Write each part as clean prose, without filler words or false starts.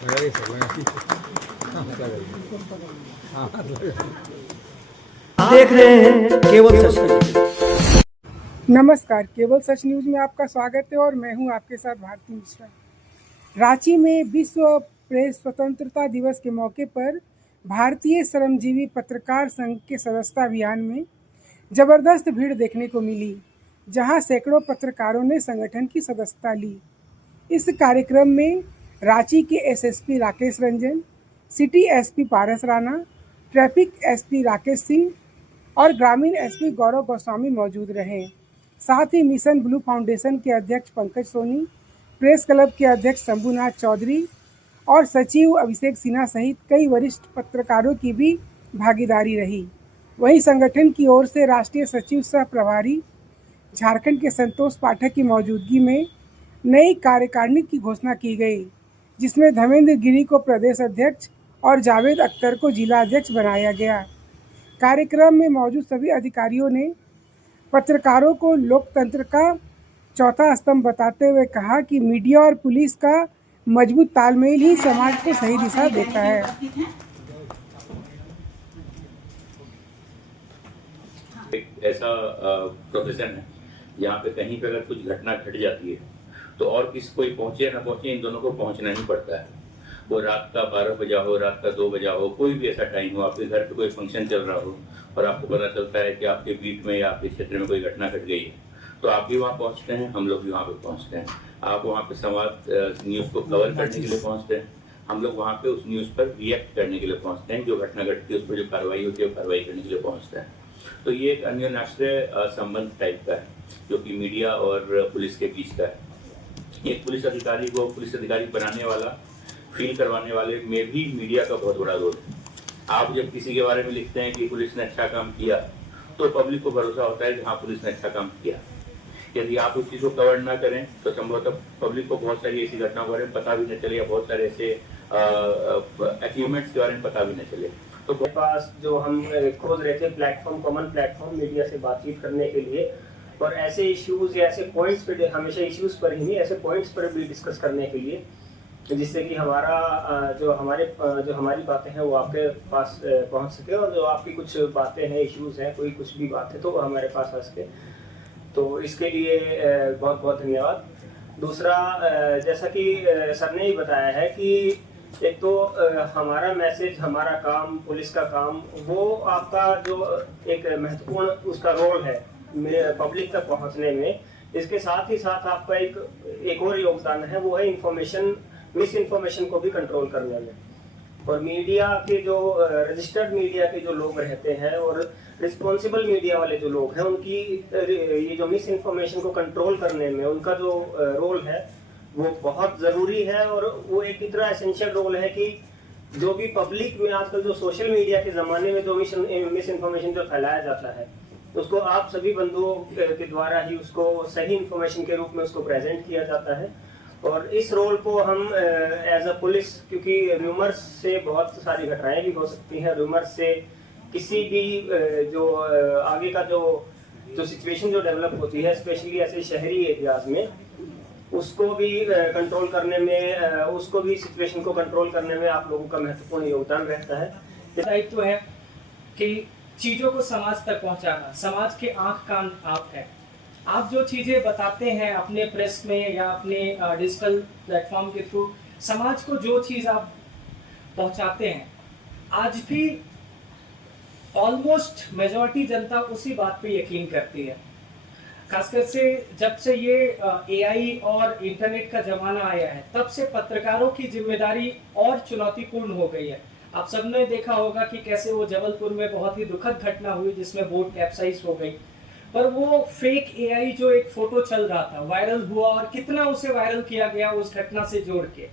देख रहे हैं केवल सच न्यूज। नमस्कार, केवल सच न्यूज में आपका स्वागत है और मैं हूं आपके साथ भारती मिश्रा। रांची में विश्व प्रेस स्वतंत्रता दिवस के मौके पर भारतीय श्रमजीवी पत्रकार संघ के सदस्यता अभियान में जबरदस्त भीड़ देखने को मिली, जहां सैकड़ों पत्रकारों ने संगठन की सदस्यता ली। इस कार्यक्रम में रांची के SSP Rakesh Ranjan, city SP Paras Rana, traffic SP Rakesh Singh और ग्रामीण एसपी गौरव गोस्वामी मौजूद रहे। साथ ही मिशन ब्लू फाउंडेशन के अध्यक्ष पंकज सोनी, प्रेस क्लब के अध्यक्ष शंभुनाथ चौधरी और सचिव अभिषेक सिन्हा सहित कई वरिष्ठ पत्रकारों की भी भागीदारी रही। वहीं संगठन की ओर से राष्ट्रीय सचिव सह प्रभारी झारखंड के संतोष पाठक की मौजूदगी में नई कार्यकारिणी की घोषणा की गई, जिसमें धर्मेंद्र गिरी को प्रदेश अध्यक्ष और जावेद अख्तर को जिला अध्यक्ष बनाया गया। कार्यक्रम में मौजूद सभी अधिकारियों ने पत्रकारों को लोकतंत्र का चौथा स्तंभ बताते हुए कहा कि मीडिया और पुलिस का मजबूत तालमेल ही समाज को सही दिशा देता है। एक ऐसा प्रोफेशन है यहाँ पे कहीं पे अगर कुछ घटना घट जाती है तो और किसी कोई पहुंचे ना पहुंचे, इन दोनों को पहुंचना ही पड़ता है। वो रात का 12 बजा हो, रात का 2 बजा हो, कोई भी ऐसा टाइम हो, आपके घर पे कोई फंक्शन चल रहा हो और आपको पता चलता है कि आपके बीट में या आपके क्षेत्र में कोई घटना घट गई है, तो आप भी वहाँ पहुँचते हैं, हम लोग भी वहाँ पे पहुँचते हैं। आप वहाँ पे संवाद न्यूज़ को कवर करने के लिए पहुँचते हैं, हम लोग वहाँ पे उस न्यूज़ पर रिएक्ट करने के लिए पहुँचते हैं। जो घटना घटती है उस पर जो कार्रवाई होती है वो कार्रवाई करने के लिए पहुँचते हैं। तो ये एक अन्य राष्ट्रीय संबंध टाइप का है जो कि मीडिया और पुलिस के बीच का है। एक पुलिस अधिकारी को पुलिस अधिकारी बनाने वाला, फील करवाने वाले में भी मीडिया का बहुत बड़ा रोल है। आप जब किसी के बारे में लिखते हैं कि पुलिस ने अच्छा काम किया तो पब्लिक को भरोसा होता है कि हाँ पुलिस ने अच्छा काम किया। यदि आप उस चीज़ को कवर ना करें तो संभवतः पब्लिक को बहुत सारी ऐसी घटनाओं के बारे में पता भी न चले या बहुत सारे ऐसे अचीवमेंट्स के बारे में पता भी न चले। तो हमारे पास जो हम खोज रहे थे प्लेटफॉर्म, कॉमन प्लेटफॉर्म मीडिया से बातचीत करने के लिए और ऐसे इश्यूज या ऐसे पॉइंट्स पे, हमेशा इश्यूज पर ही नहीं, ऐसे पॉइंट्स पर भी डिस्कस करने के लिए, जिससे कि हमारा जो हमारी बातें हैं वो आपके पास पहुंच सके और जो आपकी कुछ बातें हैं, इश्यूज हैं, कोई कुछ भी बात है तो वो हमारे पास आ सके। तो इसके लिए बहुत बहुत धन्यवाद। दूसरा, जैसा कि सर ने ही बताया है कि एक तो हमारा मैसेज, हमारा काम, पुलिस का काम, वो आपका जो एक महत्वपूर्ण उसका रोल है पब्लिक तक पहुंचने में। इसके साथ ही साथ आपका एक और योगदान है, वो है इंफॉर्मेशन, मिस इन्फॉर्मेशन को भी कंट्रोल करने में। और मीडिया के जो रजिस्टर्ड मीडिया के जो लोग रहते हैं और रिस्पॉन्सिबल मीडिया वाले जो लोग हैं, उनकी ये जो मिस इन्फॉर्मेशन को कंट्रोल करने में उनका जो रोल है वो बहुत ज़रूरी है। और वो एक इतना एसेंशियल रोल है कि जो भी पब्लिक में आजकल जो सोशल मीडिया के ज़माने में जो मिस इन्फॉर्मेशन जो फैलाया जाता है उसको आप सभी बंधुओं के द्वारा ही उसको सही इन्फॉर्मेशन के रूप में उसको प्रेजेंट किया जाता है। और इस रोल को हम एज अ पुलिस, क्योंकि रूमर्स से बहुत सारी घटनाएं भी हो सकती हैं, रूमर्स से किसी भी जो आगे का जो सिचुएशन जो डेवलप होती है, स्पेशली ऐसे शहरी एरियाज में, उसको भी कंट्रोल करने में, उसको भी सिचुएशन को कंट्रोल करने में आप लोगों का महत्वपूर्ण योगदान रहता है। दायित्व है कि चीज़ों को समाज तक पहुंचाना, समाज के आंख कान आप है। आप जो चीज़ें बताते हैं अपने प्रेस में या अपने डिजिटल प्लेटफॉर्म के थ्रू, समाज को जो चीज़ आप पहुंचाते हैं, आज भी ऑलमोस्ट मेजॉरिटी जनता उसी बात पे यकीन करती है। खासकर से जब से ये एआई और इंटरनेट का ज़माना आया है, तब से पत्रकारों की जिम्मेदारी और चुनौतीपूर्ण हो गई है। आप सबने देखा होगा कि कैसे वो जबलपुर में बहुत ही दुखद घटना हुई जिसमें बोट कैप्साइज हो गई, पर वो फेक एआई जो एक फोटो चल रहा था वायरल हुआ और कितना उसे वायरल किया गया उस घटना से जोड़ के।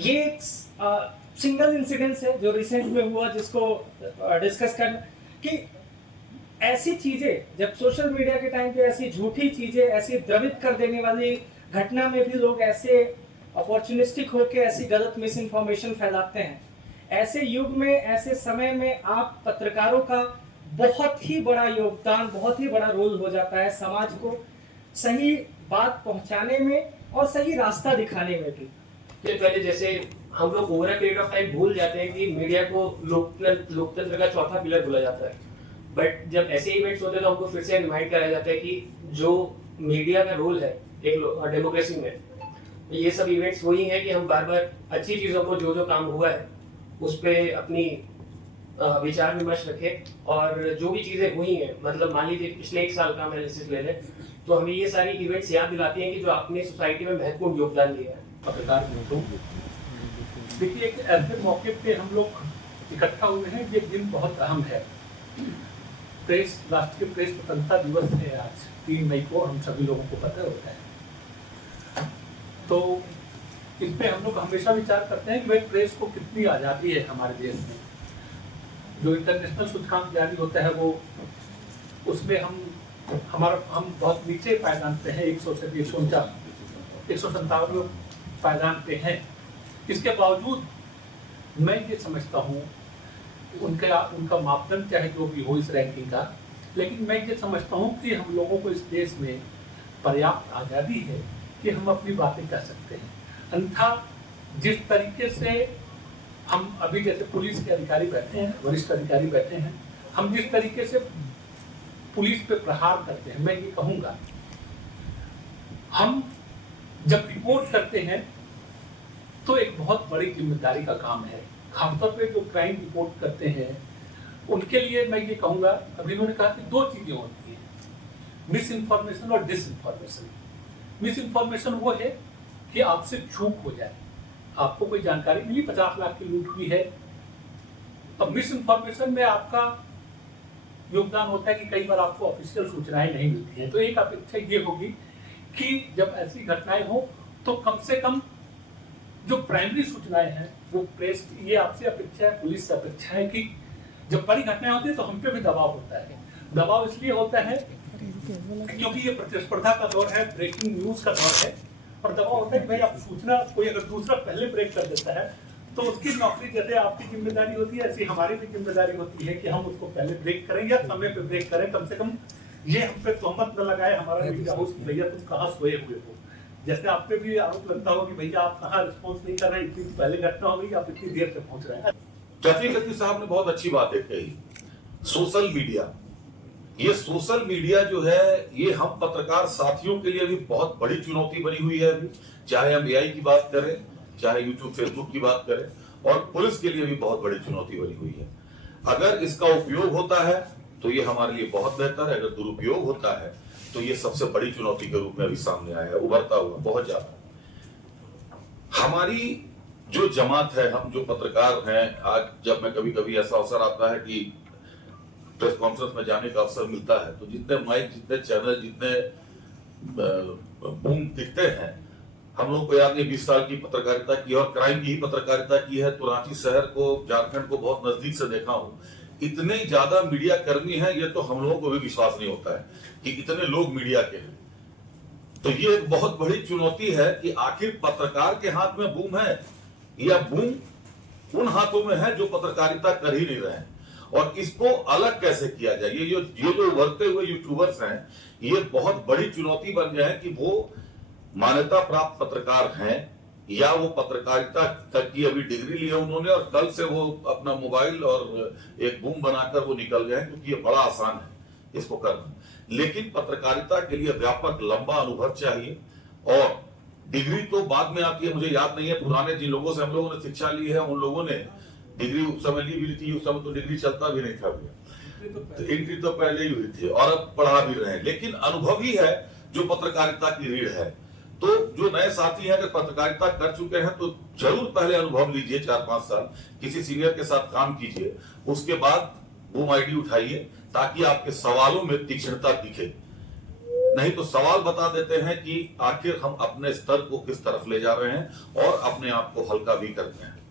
ये एक सिंगल इंसिडेंस है जो रिसेंट में हुआ, जिसको डिस्कस करना कि ऐसी चीजें जब सोशल मीडिया के टाइम पे ऐसी झूठी चीजें, ऐसी द्रवित कर देने वाली घटना में भी लोग ऐसे अपॉर्चुनिस्टिक होकर ऐसी गलत मिस इन्फॉर्मेशन फैलाते हैं। ऐसे युग में, ऐसे समय में आप पत्रकारों का बहुत ही बड़ा योगदान, बहुत ही बड़ा रोल हो जाता है समाज को सही बात पहुंचाने में और सही रास्ता दिखाने में भी। पहले जैसे हम लोग over a period of time भूल जाते हैं कि मीडिया को लोकतंत्र का चौथा पिलर बोला जाता है। बट जब ऐसे इवेंट्स होते हैं तो हमको फिर से रिमाइंड कराया जाता है कि जो मीडिया का रोल है एक डेमोक्रेसी में, ये सब इवेंट्स वही हैं कि हम बार बार अच्छी चीज़ों को, जो जो काम हुआ है उस पर अपनी विचार विमर्श रखें, और जो भी चीज़ें हुई हैं, मतलब मान लीजिए पिछले 1 साल का एनालिसिस ले लें तो हमें ये सारी इवेंट्स याद दिलाती हैं कि जो आपने सोसाइटी में महत्वपूर्ण योगदान दिया है। पत्रकार मित्रों, देखिए एक ऐसे मौके पे हम लोग इकट्ठा हुए हैं, ये दिन बहुत अहम है। राष्ट्रीय प्रेस स्वतंत्रता दिवस है आज 3 मई को, हम सभी लोगों को पता होता है। तो इस पे हम लोग हमेशा विचार करते हैं कि भाई प्रेस को कितनी आज़ादी है हमारे देश में। जो इंटरनेशनल सूचकांक जारी होता है वो, उसमें हम बहुत नीचे पायदान पे हैं, 157 पायदान पे हैं। इसके बावजूद मैं ये समझता हूँ, उनका मापदंड चाहे जो भी हो इस रैंकिंग का, लेकिन मैं ये समझता हूँ कि हम लोगों को इस देश में पर्याप्त आज़ादी है कि हम अपनी बातें कह सकते हैं। अन्यथा जिस तरीके से हम अभी, जैसे पुलिस के अधिकारी बैठे हैं, वरिष्ठ अधिकारी बैठे हैं, हम जिस तरीके से पुलिस पे प्रहार करते हैं, मैं ये कहूँगा, हम जब रिपोर्ट करते हैं तो एक बहुत बड़ी जिम्मेदारी का काम है। खासतौर पे जो क्राइम रिपोर्ट करते हैं उनके लिए मैं ये कहूँगा, अभी उन्होंने कहा कि 2 चीज़ें होती हैं, मिस इन्फॉर्मेशन और डिस इन्फॉर्मेशन। मिस इन्फॉर्मेशन वो है कि आपसे चूक हो जाए, आपको कोई जानकारी मिली 50 लाख की लूट हुई है। अब मिस इन्फॉर्मेशन में आपका योगदान होता है कि कई बार आपको ऑफिशियल सूचनाएं नहीं मिलती हैं। तो एक अपेक्षा ये होगी कि जब ऐसी घटनाएं हो तो कम से कम जो प्राइमरी सूचनाएं हैं वो प्रेस, ये आपसे अपेक्षा है, पुलिस से अपेक्षा है कि जब बड़ी घटनाएं होती है तो हम पे भी दबाव होता है। दबाव इसलिए होता है क्योंकि ये प्रतिस्पर्धा का दौर है, ब्रेकिंग न्यूज का दौर है, और दबाव होता है कि भाई आप सूचना, कोई अगर दूसरा पहले ब्रेक कर देता है तो उसकी नौकरी, जैसे आपकी जिम्मेदारी होती है ऐसी हमारी भी जिम्मेदारी होती है कि हम उसको पहले ब्रेक करें या समय पे ब्रेक करें। कम से कम ये हम पे तोहमत न लगाए हमारा मीडिया हाउस, भैया तुम कहाँ सोए हुए हो। जैसे आप पे भी आरोप लगता हो कि भैया आप कहाँ रिस्पॉन्स नहीं कर रहे हैं, इतनी पहले घटना हो गई, आप इतनी देर से पहुंच रहे हैं। जफी साहब ने बहुत अच्छी बात है कही। सोशल मीडिया, ये सोशल मीडिया जो है, ये हम पत्रकार साथियों के लिए भी बहुत बड़ी चुनौती बनी हुई है अभी, चाहे हम एआई की बात करें, चाहे यूट्यूब फेसबुक की बात करें, और पुलिस के लिए भी बहुत बड़ी चुनौती बनी हुई है। अगर इसका उपयोग होता है तो ये हमारे लिए बहुत बेहतर है, अगर दुरुपयोग होता है तो ये सबसे बड़ी चुनौती के रूप में अभी सामने आया है, उभरता हुआ बहुत ज्यादा। हमारी जो जमात है, हम जो पत्रकार हैं, आज जब मैं कभी कभी ऐसा अवसर आता है कि प्रेस कॉन्फ्रेंस में जाने का अवसर मिलता है, तो जितने माइक, जितने चैनल, जितने बूम दिखते हैं, हम लोग को याद नहीं 20 साल की पत्रकारिता की और क्राइम की ही पत्रकारिता की है, तो रांची शहर को, झारखंड को बहुत नजदीक से देखा हूँ। इतने ज्यादा मीडिया कर्मी हैं, ये तो हम लोगों को भी विश्वास नहीं होता है कि इतने लोग मीडिया के हैं। तो ये एक बहुत बड़ी चुनौती है कि आखिर पत्रकार के हाथ में बूम है या बूम उन हाथों में है जो पत्रकारिता कर ही नहीं रहे हैं, और इसको अलग कैसे किया जाए। ये जो उभरते हुए यूट्यूबर्स हैं, ये बहुत बड़ी चुनौती बन गए हैं कि वो मान्यता प्राप्त पत्रकार हैं या वो पत्रकारिता तक की अभी डिग्री ली है उन्होंने, और कल से वो अपना मोबाइल और एक बूम बनाकर वो निकल गए हैं, क्योंकि ये बड़ा आसान है इसको करना। लेकिन पत्रकारिता के लिए व्यापक लंबा अनुभव चाहिए, और डिग्री तो बाद में आती है। मुझे याद नहीं है, पुराने जिन लोगों से हम लोगों ने शिक्षा ली है उन लोगों ने डिग्री उस समय ली भी थी, उस समय तो डिग्री चलता भी नहीं था भैया, तो एंट्री तो पहले ही हुई थी और अब पढ़ा भी रहे हैं। लेकिन अनुभव ही है जो पत्रकारिता की रीढ़ है। तो जो नए साथी हैं, अगर पत्रकारिता कर चुके हैं तो जरूर पहले अनुभव लीजिए, 4-5 साल किसी सीनियर के साथ काम कीजिए, उसके बाद बूम आईडी उठाइए, ताकि आपके सवालों में तीक्ष्णता दिखे। नहीं तो सवाल बता देते हैं कि आखिर हम अपने स्तर को किस तरफ ले जा रहे हैं और अपने आप को हल्का भी करते हैं।